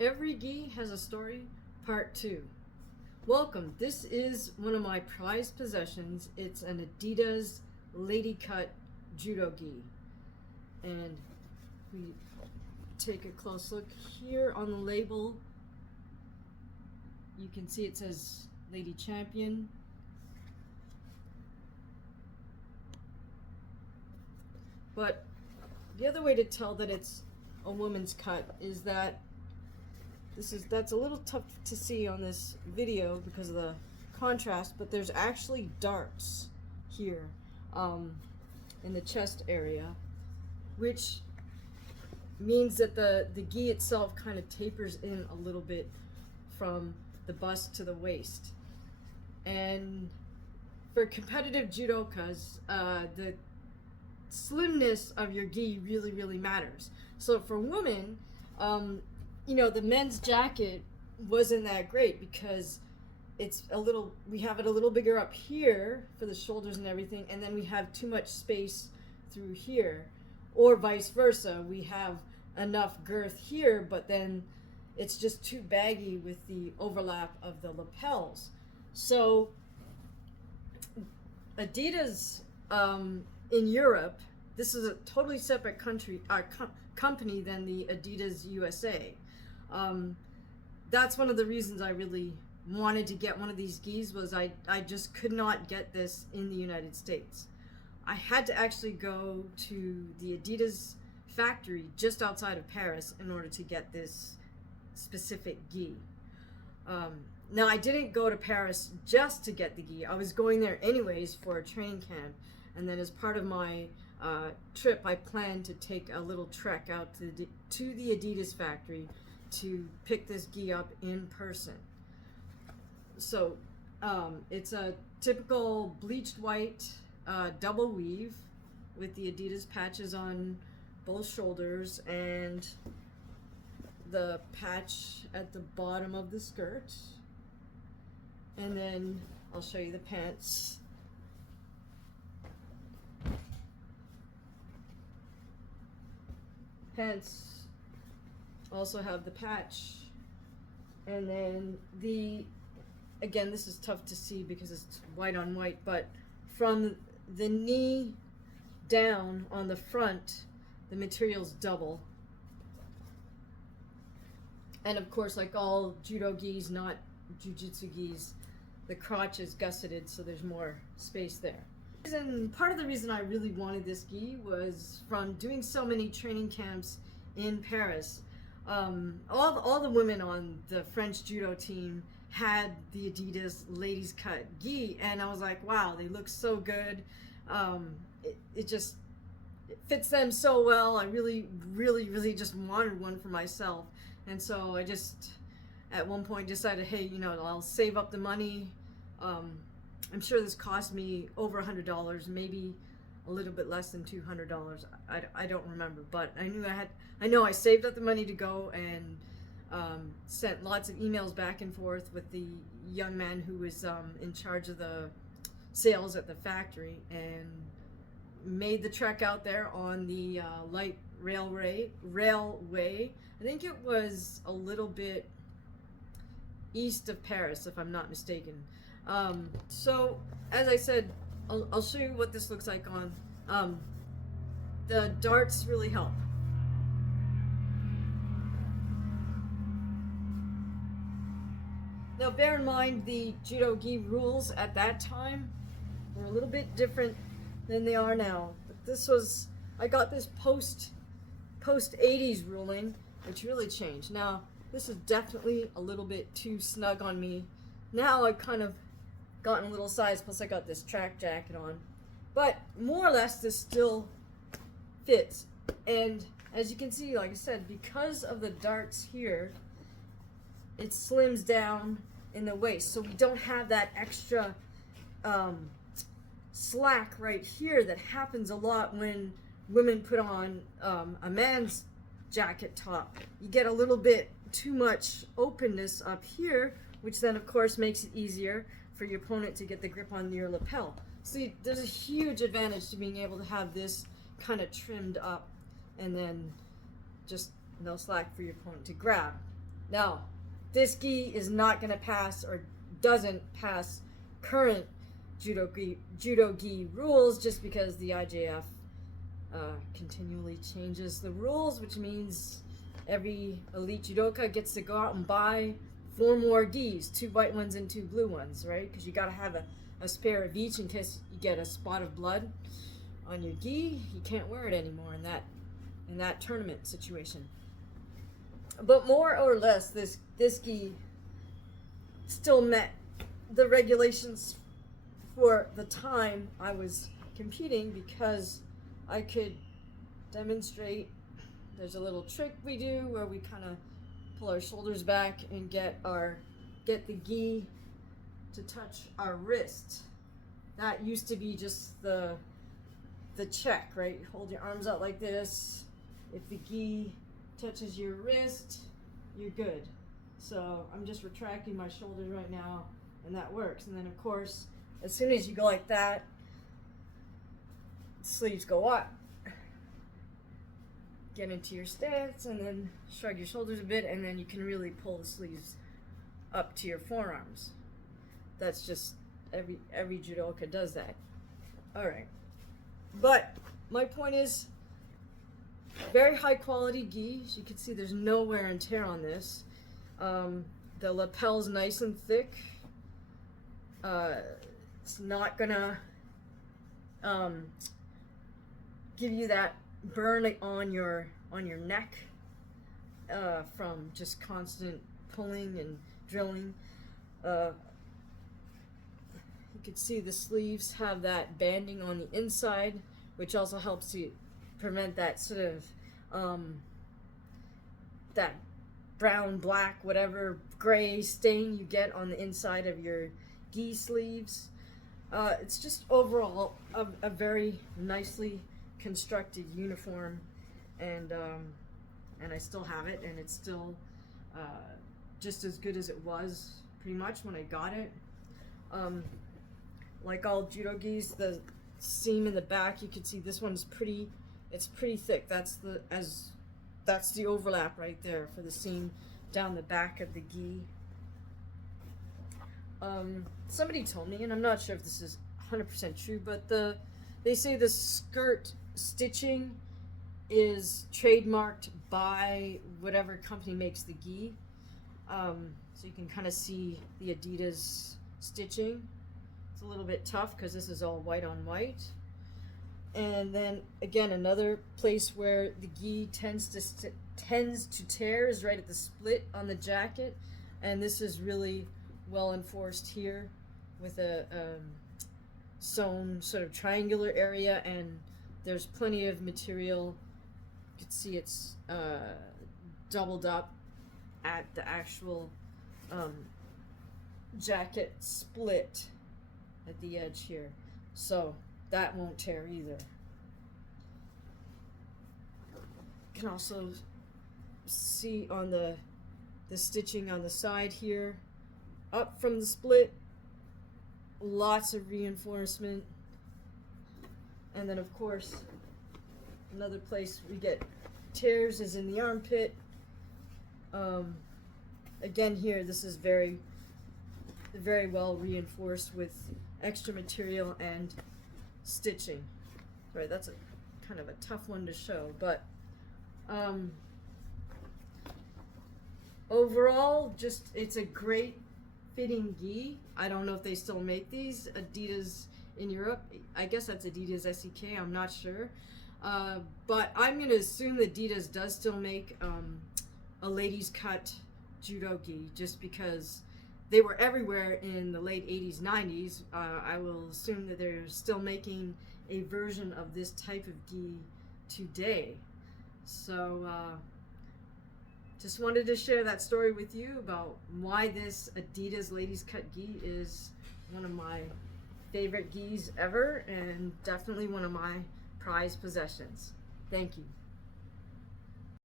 Every gi has a story, part 2. Welcome. This is one of my prized possessions. It's an Adidas Lady judogi. And we take a close look here on the label. You can see it says Lady Champion. But the other way to tell that it's a woman's cut is that that's a little tough to see on this video because of the contrast, but there's actually darts here in the chest area, which means that the gi itself kind of tapers in a little bit from the bust to the waist. And for competitive judokas, the slimness of your gi really matters. So for women, the men's jacket wasn't that great because we have it a little bigger up here for the shoulders and everything, and then we have too much space through here, or vice versa. We have enough girth here, but then it's just too baggy with the overlap of the lapels. So Adidas in Europe, this is a totally separate company than the Adidas USA. That's one of the reasons I really wanted to get one of these gis, was I just could not get this in the United States. I had to actually go to the Adidas factory just outside of Paris in order to get this specific gi. Now, I didn't go to Paris just to get the gi. I was going there anyways for a training camp, and then as part of my trip, I planned to take a little trek out to the Adidas factory to pick this gi up in person. So it's a typical bleached white double weave with the Adidas patches on both shoulders and the patch at the bottom of the skirt. And then I'll show you the pants. Pants also have the patch, and then again, this is tough to see because it's white on white, but from the knee down on the front, the material's double. And of course, like all judo gis, not jujitsu gis, the crotch is gusseted, so there's more space there. And part of the reason I really wanted this gi was from doing so many training camps in Paris. All the women on the French judo team had the Adidas Ladies Cut gi, and I was like, wow, they look so good. It fits them so well. I really just wanted one for myself, and so I just at one point decided, hey, I'll save up the money. I'm sure this cost me over $100, maybe a little bit less than $200. I don't remember, but I know I saved up the money to go, and sent lots of emails back and forth with the young man who was in charge of the sales at the factory, and made the trek out there on the light railway. I think it was a little bit east of Paris, if I'm not mistaken. So as I said, I'll show you what this looks like on. The darts really help. Now bear in mind the judogi rules at that time were a little bit different than they are now. But I got this post 80s ruling, which really changed. Now this is definitely a little bit too snug on me. Now I've kind of gotten a little size, plus I got this track jacket on. But more or less this still fits. And as you can see, like I said, because of the darts here, it slims down in the waist. So we don't have that extra slack right here that happens a lot when women put on a man's jacket top. You get a little bit too much openness up here, which then of course makes it easier for your opponent to get the grip on your lapel. See, there's a huge advantage to being able to have this kind of trimmed up and then just no slack for your opponent to grab. Now, this gi is not going to pass or doesn't pass current judo gi rules just because the IJF continually changes the rules, which means every elite judoka gets to go out and buy 4 more gis, 2 white ones and 2 blue ones, right? Because you got to have a spare of each in case you get a spot of blood on your gi. You can't wear it anymore in that tournament situation. But more or less, this gi still met the regulations for the time I was competing because I could demonstrate. There's a little trick we do where we kind of pull our shoulders back and get the gi to touch our wrist. That used to be just the check, right? Hold your arms out like this. If the gi touches your wrist, you're good. So I'm just retracting my shoulders right now, and that works. And then of course, as soon as you go like that, sleeves go up. Get into your stance and then shrug your shoulders a bit, and then you can really pull the sleeves up to your forearms. That's just every judoka does that. All right, but my point is, very high quality gi. As you can see, there's no wear and tear on this. The lapel's nice and thick. It's not gonna give you that burn on your neck from just constant pulling and drilling. You can see the sleeves have that banding on the inside, which also helps to prevent that sort of that brown, black, whatever gray stain you get on the inside of your gi sleeves. It's just overall a very nicely constructed uniform, and I still have it, and it's still just as good as it was pretty much when I got it. Like all judo gis, the seam in the back, you can see this one's pretty thick. That's the overlap right there for the seam down the back of the gi. Somebody told me, and I'm not sure if this is 100% true, but they say the skirt stitching is trademarked by whatever company makes the gi. So you can kind of see the Adidas stitching. It's a little bit tough because this is all white on white. And then again, another place where the gi tends to tear is right at the split on the jacket, and this is really well enforced here with a sewn sort of triangular area, and there's plenty of material. You can see it's doubled up at the actual jacket split at the edge here, so that won't tear either. You can also see on the stitching on the side here, up from the split, lots of reinforcement. And then of course, another place we get tears is in the armpit. Again here, this is very well reinforced with extra material and stitching. Right, that's a kind of a tough one to show, but overall, just it's a great fitting gi. I don't know if they still make these. Adidas in Europe, I guess that's Adidas SEK, I'm not sure. But I'm going to assume that Adidas does still make a ladies cut judo gi, just because they were everywhere in the late 80s, 90s. I will assume that they're still making a version of this type of gi today. So just wanted to share that story with you about why this Adidas Ladies Cut gi is one of my favorite gis ever, and definitely one of my prized possessions. Thank you.